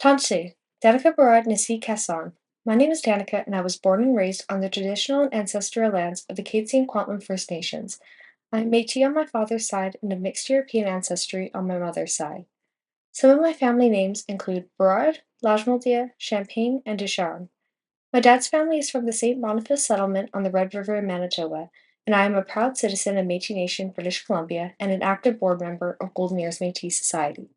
Tân'si, Danica Barad Nasi Kasson. My name is Danica, and I was born and raised on the traditional and ancestral lands of the Tân'si and Kwantlen First Nations. I am Métis on my father's side and of mixed European ancestry on my mother's side. Some of my family names include Barad, Lajmoldia, Champagne, and Ducharme. My dad's family is from the St. Boniface settlement on the Red River in Manitoba, and I am a proud citizen of Métis Nation, British Columbia, and an active board member of Golden Ears Métis Society.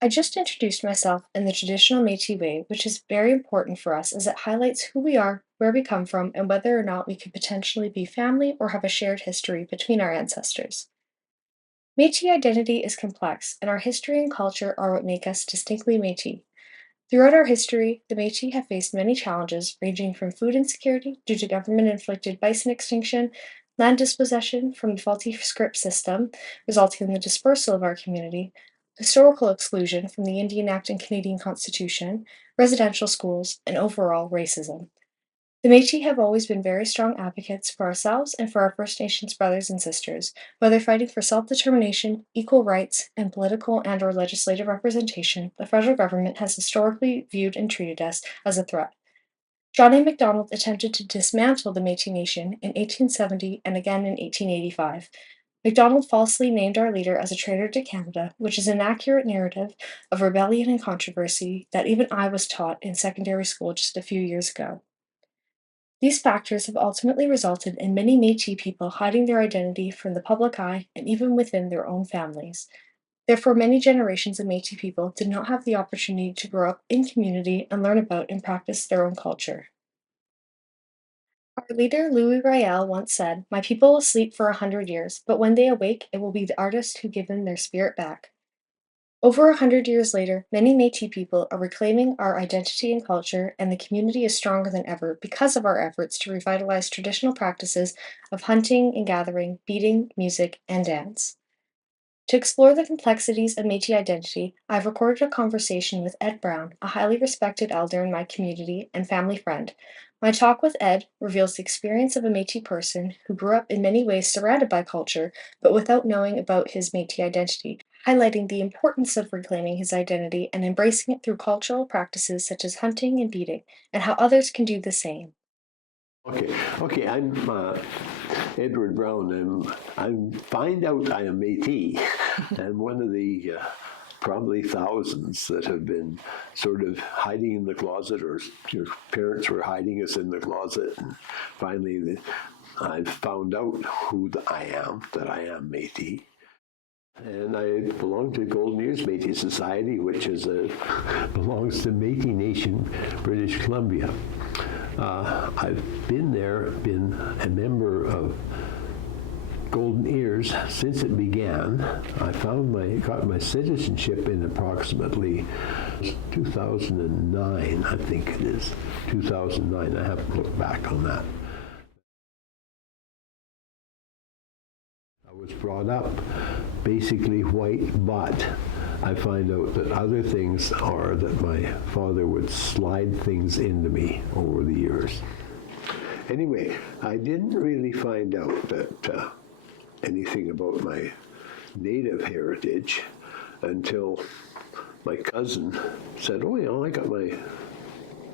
I just introduced myself in the traditional Métis way, which is very important for us as it highlights who we are, where we come from, and whether or not we could potentially be family or have a shared history between our ancestors. Métis identity is complex, and our history and culture are what make us distinctly Métis. Throughout our history, the Métis have faced many challenges, ranging from food insecurity due to government inflicted bison extinction, land dispossession from the faulty script system, resulting in the dispersal of our community, historical exclusion from the Indian Act and Canadian Constitution, residential schools, and overall racism. The Métis have always been very strong advocates for ourselves and for our First Nations brothers and sisters, whether fighting for self-determination, equal rights, and political and/or legislative representation. The federal government has historically viewed and treated us as a threat. John A. Macdonald attempted to dismantle the Métis Nation in 1870 and again in 1885. Macdonald falsely named our leader as a traitor to Canada, which is an accurate narrative of rebellion and controversy that even I was taught in secondary school just a few years ago. These factors have ultimately resulted in many Métis people hiding their identity from the public eye and even within their own families. Therefore, many generations of Métis people did not have the opportunity to grow up in community and learn about and practice their own culture. Our leader Louis Riel once said, "My people will sleep for 100 years, but when they awake, it will be the artists who give them their spirit back." Over 100 years later, many Métis people are reclaiming our identity and culture, and the community is stronger than ever because of our efforts to revitalize traditional practices of hunting and gathering, beating, music, and dance. To explore the complexities of Métis identity, I've recorded a conversation with Ed Brown, a highly respected elder in my community and family friend. My talk with Ed reveals the experience of a Métis person who grew up in many ways surrounded by culture, but without knowing about his Métis identity, highlighting the importance of reclaiming his identity and embracing it through cultural practices such as hunting and beating, and how others can do the same. Okay. I'm Edward Brown. I find out I am Métis, and one of the probably thousands that have been sort of hiding in the closet, or your parents were hiding us in the closet, and finally I've found out that I am Métis. And I belong to Golden Ears Métis Society, which belongs to Métis Nation, British Columbia. I've been a member of Golden Ears since it began. I got my citizenship in approximately 2009, I think it is. 2009, I have to look back on that. I was brought up basically white, but I find out that other things are that my father would slide things into me over the years. Anyway, I didn't really find out that anything about my native heritage until my cousin said, "Oh, I got my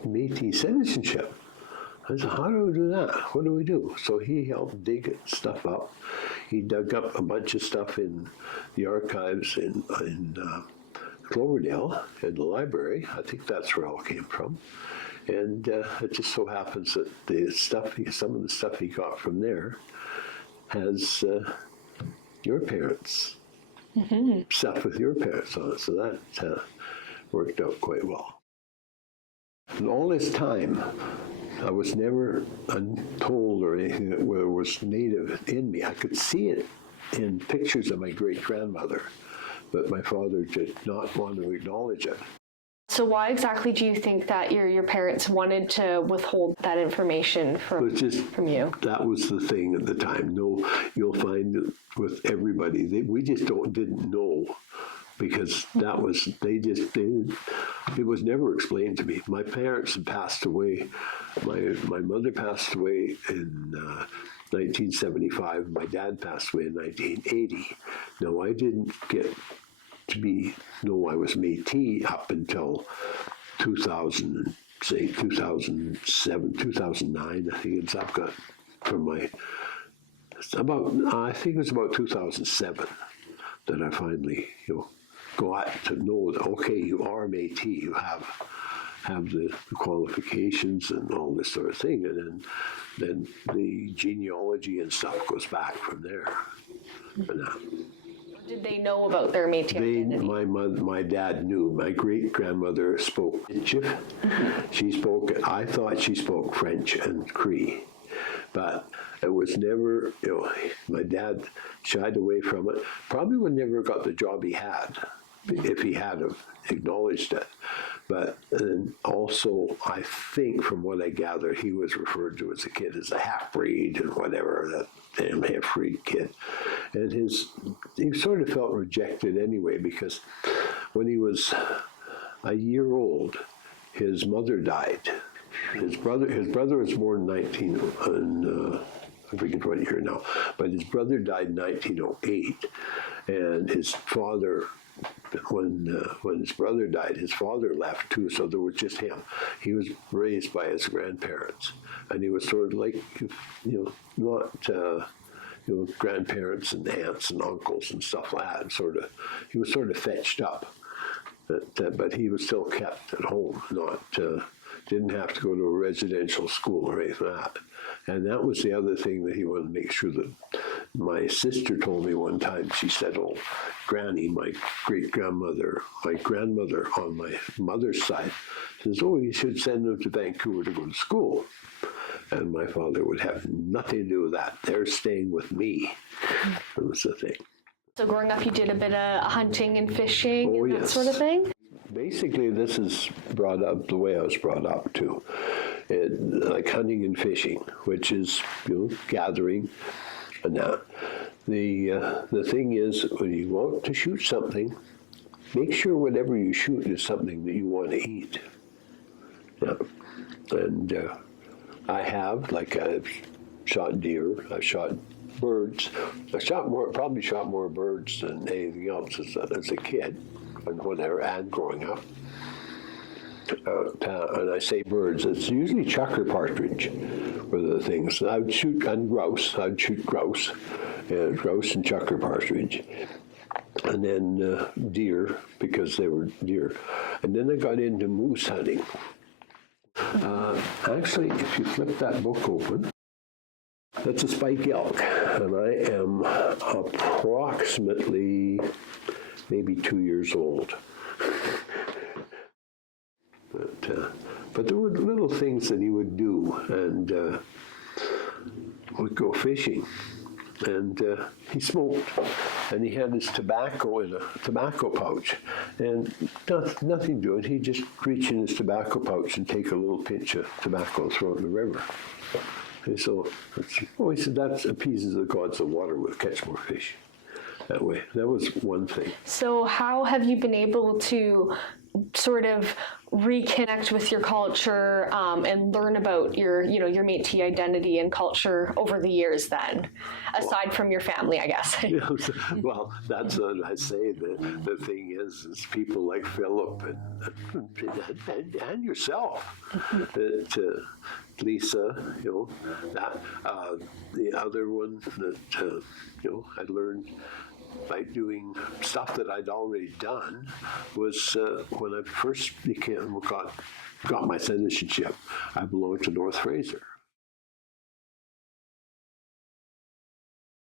Métis citizenship." I said, "How do we do that? What do we do?" So he helped dig stuff up. He dug up a bunch of stuff in the archives in Cloverdale in the library. I think that's where it all came from. And it just so happens that some of the stuff he got from there has your parents' stuff with your parents on it. So that worked out quite well. And all this time, I was never told or anything that was native in me. I could see it in pictures of my great-grandmother, but my father did not want to acknowledge it. So why exactly do you think that your parents wanted to withhold that information from you? That was the thing at the time. No, you'll find it with everybody. We just didn't know, because it was never explained to me. My parents had passed away. My mother passed away in 1975. My dad passed away in 1980. Now, I didn't get know I was Métis up until 2000, say 2007, 2009. I think I've got from I think it was about 2007 that I finally, got to know that, okay, you are Métis, you have the qualifications and all this sort of thing, and then the genealogy and stuff goes back from there. And, did they know about their Métis identity? my dad knew. My great grandmother spoke Michif. I thought she spoke French and Cree, but it was never, my dad shied away from it. Probably would never got the job he had if he had acknowledged it. But then also, I think from what I gathered, he was referred to as a kid as a half-breed and whatever, that damn half-breed kid. And he sort of felt rejected anyway, because when he was a year old, his mother died. His brother was born in I forget what year now, but his brother died in 1908, and his father, when his brother died, his father left too, so there was just him. He was raised by his grandparents, and he was sort of like, not, grandparents and aunts and uncles and stuff like that. He was sort of fetched up, but he was still kept at home, didn't have to go to a residential school or anything like that. And that was the other thing that he wanted to make sure that. My sister told me one time, she said, "Oh, Granny, my grandmother on my mother's side, says, oh, you should send them to Vancouver to go to school." And my father would have nothing to do with that. They're staying with me. That was the thing. So growing up, you did a bit of hunting and fishing and that yes. sort of thing? Basically, this is brought up the way I was brought up too. Like hunting and fishing, which is, gathering. And now, the thing is, when you go out to shoot something, make sure whatever you shoot is something that you want to eat. Yeah. And I've shot deer, I've shot birds. Probably shot more birds than anything else as a kid, and growing up. And I say birds, it's usually chukar partridge were the things. I'd shoot grouse, and chukar partridge. And then deer, because they were deer. And then I got into moose hunting. Actually, if you flip that book open, that's a spike elk. And I am approximately maybe 2 years old. But there were little things that he would do, and would go fishing, and he smoked, and he had his tobacco in a tobacco pouch, and nothing doing. He'd just reach in his tobacco pouch and take a little pinch of tobacco and throw it in the river. And so, he said that appeases the gods of water, we'll catch more fish that way. That was one thing. So how have you been able to sort of reconnect with your culture and learn about your Métis identity and culture over the years then, aside from your family, I guess? Well, that's what I say. The thing is people like Philip and yourself, Lisa, that the other one that I learned by doing stuff that I'd already done was when I first got my citizenship, I belonged to North Fraser.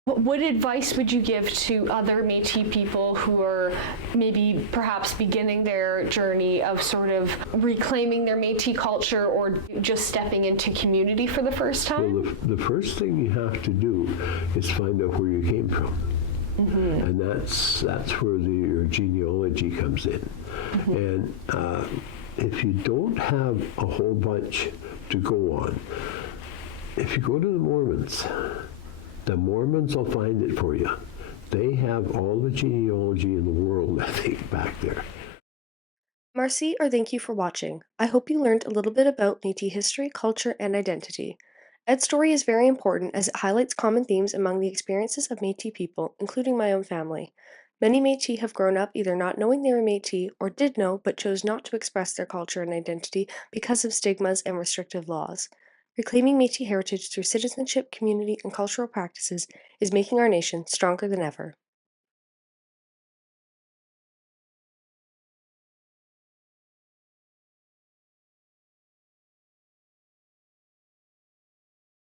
What advice would you give to other Métis people who are maybe perhaps beginning their journey of sort of reclaiming their Métis culture or just stepping into community for the first time? Well, the first thing you have to do is find out where you came from. Mm-hmm. And that's where your genealogy comes in. Mm-hmm. And if you don't have a whole bunch to go on, if you go to the Mormons will find it for you. They have all the genealogy in the world, I think, back there. Marcy, or thank you for watching. I hope you learned a little bit about Métis history, culture, and identity. Ed's story is very important as it highlights common themes among the experiences of Métis people, including my own family. Many Métis have grown up either not knowing they were Métis or did know but chose not to express their culture and identity because of stigmas and restrictive laws. Reclaiming Métis heritage through citizenship, community, and cultural practices is making our nation stronger than ever.